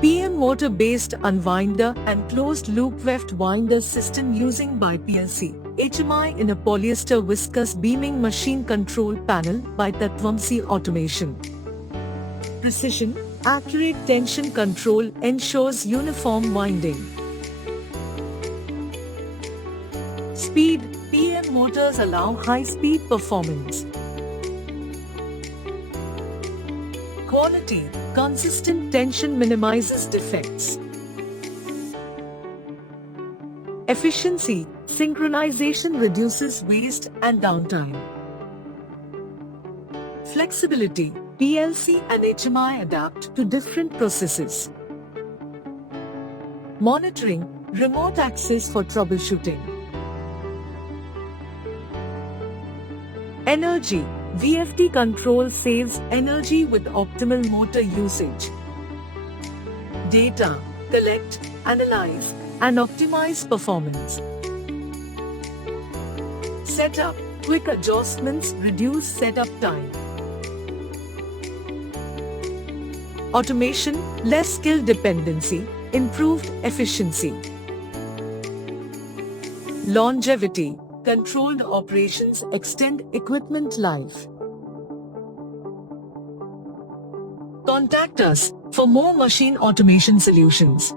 PM motor-based Unwinder and closed-loop VFD winder system using by PLC. HMI in a polyester viscous beaming machine control panel by Tatvamasi automation. Precision, accurate tension control ensures uniform winding. Speed, PM motors allow high-speed performance. Quality, consistent tension minimizes defects. Efficiency, synchronization reduces waste and downtime. Flexibility, PLC and HMI adapt to different processes. Monitoring, remote access for troubleshooting. Energy, VFD control saves energy with optimal motor usage. Data, collect, analyze, and optimize performance. Setup, quick adjustments reduce setup time. Automation, less skill dependency, improved efficiency. Longevity, controlled operations extend equipment life. Contact us for more machine automation solutions.